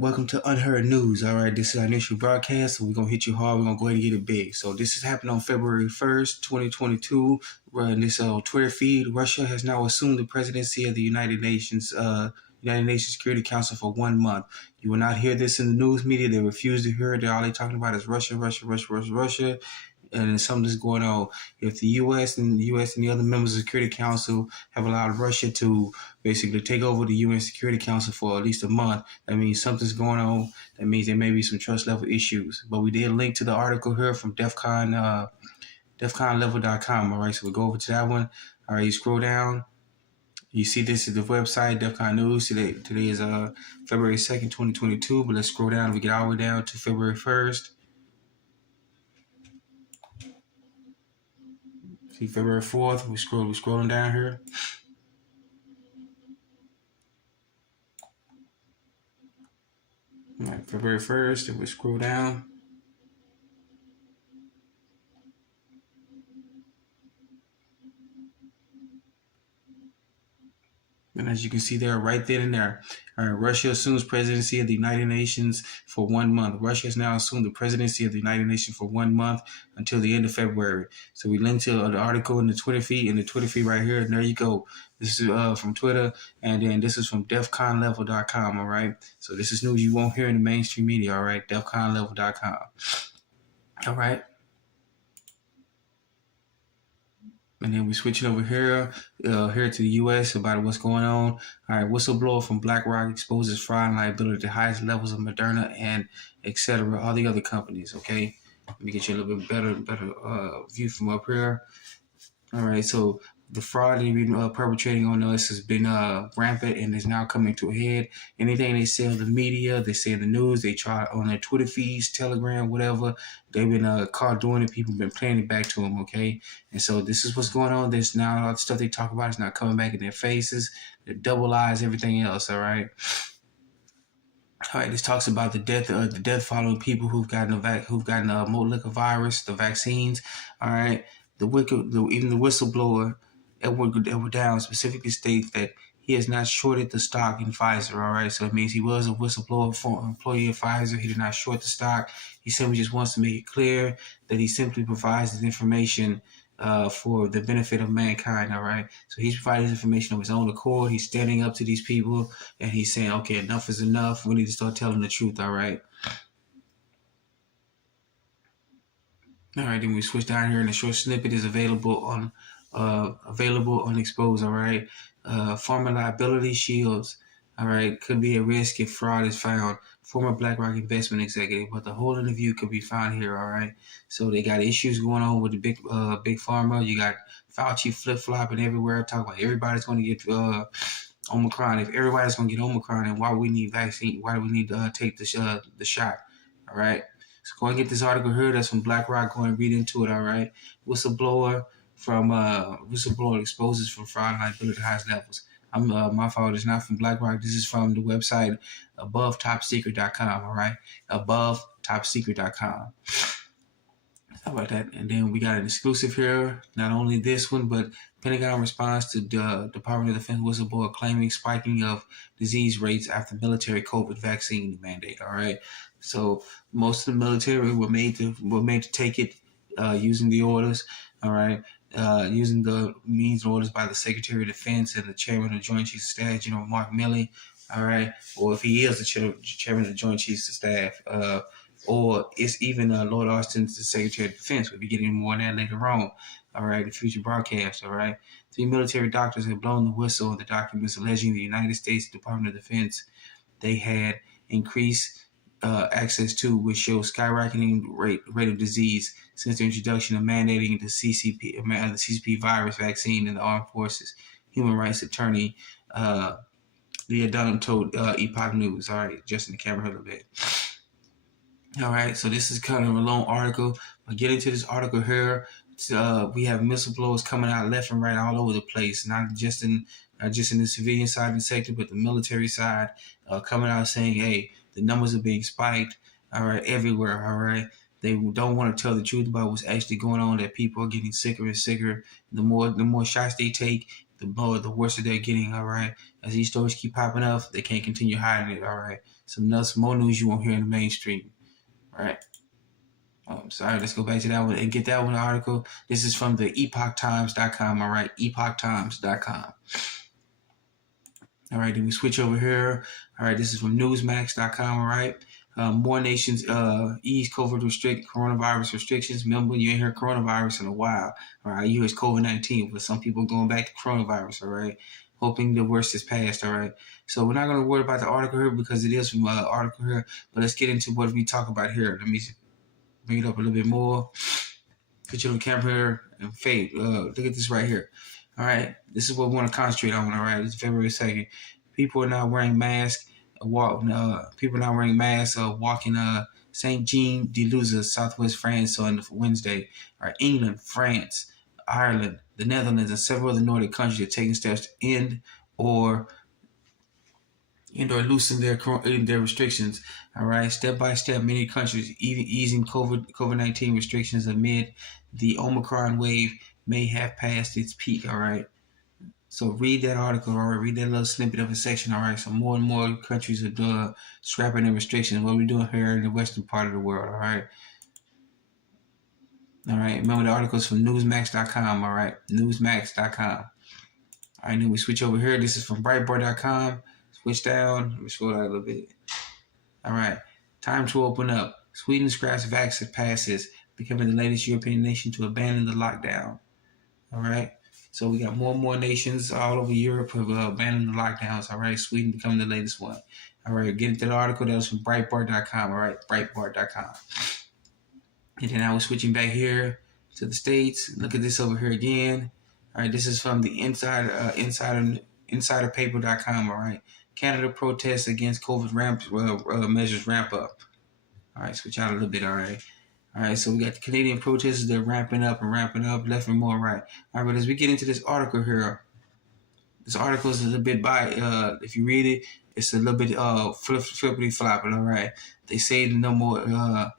welcome to Unheard News. All right, this is our initial broadcast, so we're going to hit you hard. We're going to go ahead and get it big. So this has happened on February 1st, 2022. Running this Twitter feed, Russia has now assumed the presidency of the United Nations Security Council for 1 month. You will not hear this in the news media. They refuse to hear it. All they're talking about is Russia, and something's going on. If the U.S. and the other members of the Security Council have allowed Russia to basically take over the UN Security Council for at least a month, that means something's going on. That means there may be some trust level issues. But we did link to the article here from Defcon, defconlevel.com. All right, so we'll go over to that one. All right, you scroll down. You see this is the website, Defcon News. Today is February 2nd, 2022. But let's scroll down. We get all the way down to February 1st. See February 4th. We're scrolling down here. All right, February 1st, and we scroll down. And as you can see there, right then and there, all right, Russia assumes presidency of the United Nations for 1 month. Russia has now assumed the presidency of the United Nations for 1 month until the end of February. So we linked to the article in the Twitter feed, right here. And there you go. This is from Twitter, and then this is from defconlevel.com, all right? So this is news you won't hear in the mainstream media, all right? defconlevel.com. All right. And then we switching over here to the U.S. about what's going on. All right, whistleblower from Blackrock exposes fraud and liability at the highest levels of Moderna and etc. All the other companies. Okay, let me get you a little bit better view from up here. All right, so the fraud they've been perpetrating on us has been rampant and is now coming to a head. Anything they say on the media, they say in the news, they try on their Twitter feeds, Telegram, whatever, they've been caught doing it. People have been playing it back to them, okay? And so this is what's going on. There's now all the stuff they talk about is not coming back in their faces. They're double lies, everything else, all right? All right, this talks about the death following people who've gotten Mollica virus, the vaccines, all right? Even the whistleblower, Edward Downs, specifically states that he has not shorted the stock in Pfizer, all right? So it means he was a whistleblower for employee of Pfizer. He did not short the stock. He simply just wants to make it clear that he simply provides this information for the benefit of mankind, all right? So he's providing this information of his own accord. He's standing up to these people, and he's saying, okay, enough is enough. We need to start telling the truth, all right? All right, then we switch down here, and the short snippet is available on Exposed, all right? Former liability shields, all right, could be a risk if fraud is found. Former Blackrock investment executive, but the whole interview could be found here, all right? So they got issues going on with the big pharma. You got Fauci flip-flopping everywhere, talking about everybody's going to get Omicron. If everybody's going to get Omicron, then why do we need vaccine? Why do we need to take the shot, all right? So go and get this article here. That's from Blackrock. Go and read into it, all right? Whistleblower exposes from fraud and liability to highest levels. My fault. It's not from Blackrock. This is from the website abovetopsecret.com, all right? Abovetopsecret.com. How about that? And then we got an exclusive here. Not only this one, but Pentagon responds to the Department of Defense whistleblower claiming spiking of disease rates after military COVID vaccine mandate, all right? So most of the military were made to take it using the orders, all right, using the means and orders by the Secretary of Defense and the Chairman of the Joint Chiefs of Staff, General Mark Milley, all right, or if he is the Chairman of the Joint Chiefs of Staff, or it's even Lord Austin's the Secretary of Defense. We'll be getting more on that later on, all right, in future broadcasts, all right. 3 military doctors have blown the whistle on the documents alleging the United States Department of Defense they had increased access to, which shows skyrocketing rate of disease since the introduction of mandating the CCP virus vaccine in the armed forces. Human rights attorney Leah Dunham told Epoch News. All right, adjusting the camera a little bit. All right, so this is kind of a long article, but get into this article here. We have whistleblowers coming out left and right all over the place, not just in the civilian side of the sector, but the military side, coming out saying, hey, the numbers are being spiked, all right, everywhere, all right. They don't want to tell the truth about what's actually going on, that people are getting sicker and sicker. The more shots they take, the worse that they're getting. All right, as these stories keep popping up, they can't continue hiding it. All right, some more news you won't hear in the mainstream. All right. Sorry, let's go back to that one and get that one article. This is from the epochtimes.com. All right, epochtimes.com. All right, then we switch over here. All right, this is from newsmax.com. All right. More nations ease coronavirus restrictions. Remember, you ain't heard coronavirus in a while. All right, you heard COVID-19, but some people going back to coronavirus. All right, hoping the worst is past. All right, so we're not going to worry about the article here because it is from article here. But let's get into what we talk about here. Let me bring it up a little bit more. Put you on the camera here and fade. Look at this right here. All right, this is what we want to concentrate on. All right, it's February 2nd. People are not wearing masks. People not wearing masks. Walking Saint Jean de Luz, Southwest France, on Wednesday. All right, England, France, Ireland, the Netherlands, and several other Nordic countries are taking steps to end or loosen their restrictions. All right, step by step, many countries even easing COVID-19 restrictions amid the Omicron wave may have passed its peak. All right. So read that article, all right? Read that little snippet of a section, all right? So more and more countries are scrapping their restrictions. What we're doing here in the western part of the world, all right? All right, remember the article's from newsmax.com, all right? Newsmax.com. All right, then we switch over here. This is from Breitbart.com. Switch down. Let me scroll out a little bit. All right, time to open up. Sweden scraps vaccine passes, becoming the latest European nation to abandon the lockdown. All right. So we got more and more nations all over Europe have abandoned the lockdowns. All right, Sweden becoming the latest one. All right, get into the article that was from Breitbart.com. All right, Breitbart.com. And then I was switching back here to the States. Look at this over here again. All right, this is from the insiderpaper.com. All right, Canada protests against COVID measures ramp up. All right, switch out a little bit. All right. All right, so we got the Canadian protesters. They're ramping up, left and more right. All right, but as we get into this article here, this article is a little bit if you read it, it's a little bit flippity flopping. All right, they say no more.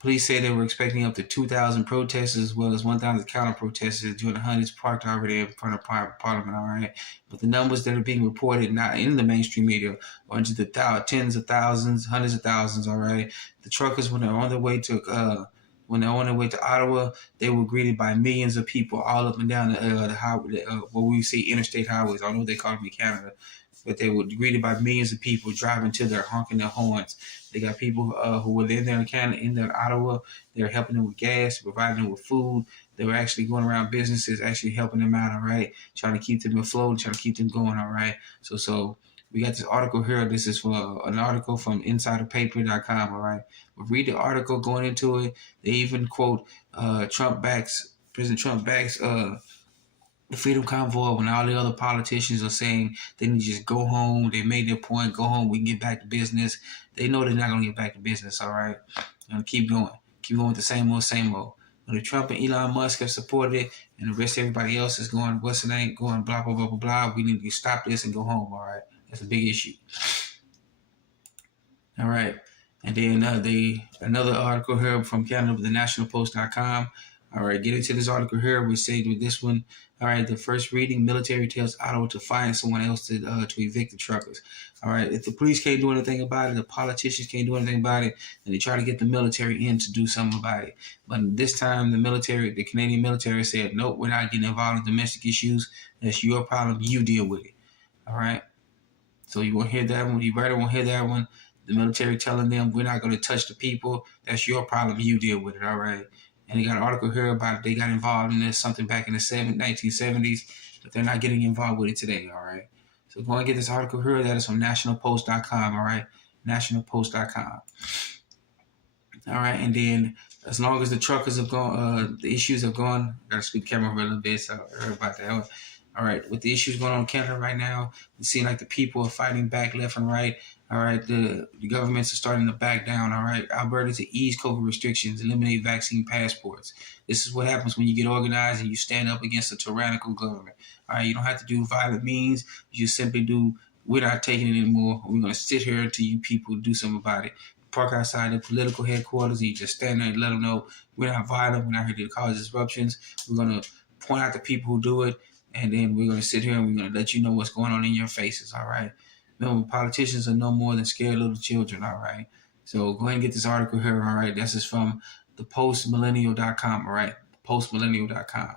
Police say they were expecting up to 2,000 protesters as well as 1,000 counter-protesters during the hundreds parked already in front of Parliament, all right? But the numbers that are being reported not in the mainstream media are into the tens of thousands, hundreds of thousands, all right? The truckers, when they're on their way to Ottawa, they were greeted by millions of people all up and down the highway, what we see interstate highways. I know they call them in Canada, but they were greeted by millions of people driving to their honking their horns. They got people who were in there in Canada, in there in Ottawa. They were helping them with gas, providing them with food. They were actually going around businesses, actually helping them out, all right, trying to keep them afloat, trying to keep them going, all right. So we got this article here. This is an article from insiderpaper.com, all right. But read the article going into it. They even quote President Trump backs the Freedom Convoy when all the other politicians are saying they need to just go home. They made their point, go home, we can get back to business. They know they're not going to get back to business, all right? And keep going with the same old. When Trump and Elon Musk have supported it and the rest of everybody else is going, what's the name, going blah, blah, blah, blah, blah, we need to stop this and go home, all right? That's a big issue. All right. And then another article here from Canada with the nationalpost.com. All right, get into this article here. We say with this one, all right, the first reading, military tells Ottawa to find someone else to evict the truckers. All right, if the police can't do anything about it, the politicians can't do anything about it, then they try to get the military in to do something about it. But this time, the Canadian military said, nope, we're not getting involved in domestic issues. That's your problem. You deal with it. All right. So you won't hear that one. You better won't hear that one. The military telling them, we're not going to touch the people. That's your problem. You deal with it. All right. And they got an article here about they got involved in this something back in the 1970s, but they're not getting involved with it today, all right? So go and get this article here. That is from nationalpost.com, all right? Nationalpost.com. All right, and then as long as the truckers have gone, the issues have gone, I got to scoot the camera over a little bit, so I heard about that one. All right, with the issues going on in Canada right now, it seems like the people are fighting back left and right. All right, the governments are starting to back down. All right, Alberta to ease COVID restrictions, eliminate vaccine passports. This is what happens when you get organized and you stand up against a tyrannical government. All right, you don't have to do violent means. You just simply do, we're not taking it anymore. We're going to sit here until you people do something about it. Park outside the political headquarters and you just stand there and let them know we're not violent. We're not here to cause disruptions. We're going to point out the people who do it. and then we're going to sit here and we're going to let you know what's going on in your faces, all right? Remember, politicians are no more than scared little children, all right? So go ahead and get this article here, all right? This is from thepostmillennial.com, all right? Postmillennial.com.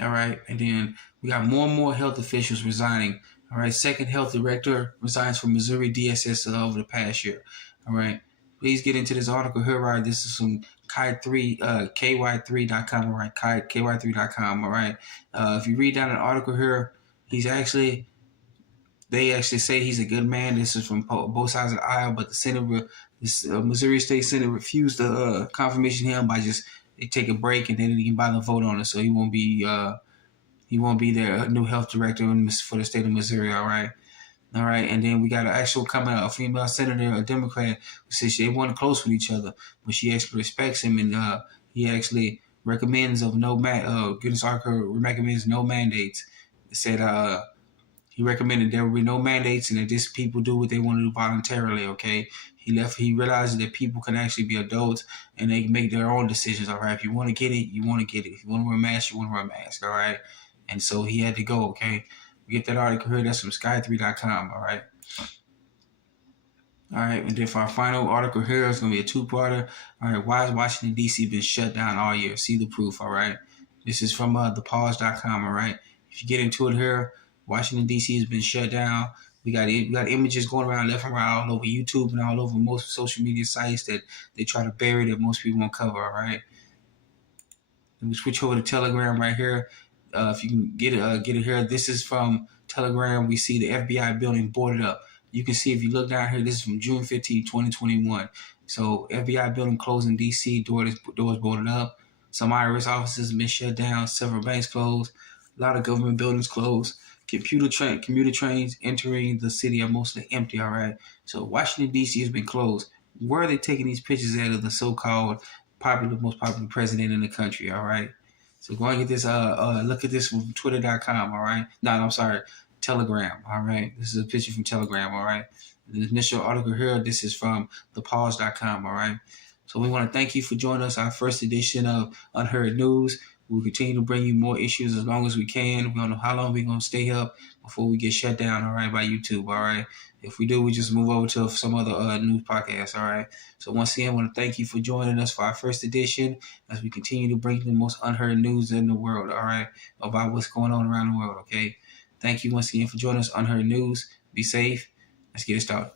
All right, and then we got more and more health officials resigning. All right, second health director resigns from Missouri DHSS over the past year. All right, please get into this article here. All right, this is from ky3.com. All right, ky3.com. All right, if you read down an article here, they actually say he's a good man. This is from both sides of the aisle, but the Senate, Missouri State Senate refused the confirmation of him by just they take a break and then they can bother to vote on it, so he won't be their new health director for the state of Missouri. All right, and then we got an actual coming out, a female senator, a Democrat, who says they weren't close with each other, but she actually respects him and he actually recommends recommends no mandates. It said he recommended there would be no mandates and that just people do what they want to do voluntarily, okay? He realizes that people can actually be adults and they can make their own decisions, all right? If you want to get it, you want to get it. If you want to wear a mask, you want to wear a mask, all right? And so he had to go, okay? We get that article here. That's from sky3.com, all right? All right, and then for our final article here, it's going to be a two-parter. All right, why has Washington, D.C. been shut down all year? See the proof, all right? This is from thepause.com, all right? If you get into it here, Washington, D.C. has been shut down. We got images going around left and right all over YouTube and all over most social media sites that they try to bury that most people won't cover, all right? And we switch over to Telegram right here. If you can get it here, this is from Telegram. We see the FBI building boarded up. You can see if you look down here, this is from June 15, 2021. So FBI building closed in D.C., doors boarded up. Some IRS offices have been shut down. Several banks closed. A lot of government buildings closed. Commuter trains entering the city are mostly empty, all right? So Washington, D.C. has been closed. Where are they taking these pictures out of the so-called most popular president in the country, all right? So go and get this, look at this from twitter.com, all right? No, I'm sorry, Telegram, all right? This is a picture from Telegram, all right? The initial article here, this is from thepause.com, all right? So we want to thank you for joining us, our first edition of Unheard News. We'll continue to bring you more issues as long as we can. We don't know how long we're going to stay up before we get shut down, all right, by YouTube, all right? If we do, we just move over to some other news podcast, all right? So once again, I want to thank you for joining us for our first edition as we continue to bring the most unheard news in the world, all right, about what's going on around the world, okay? Thank you once again for joining us, Unheard News. Be safe. Let's get it started.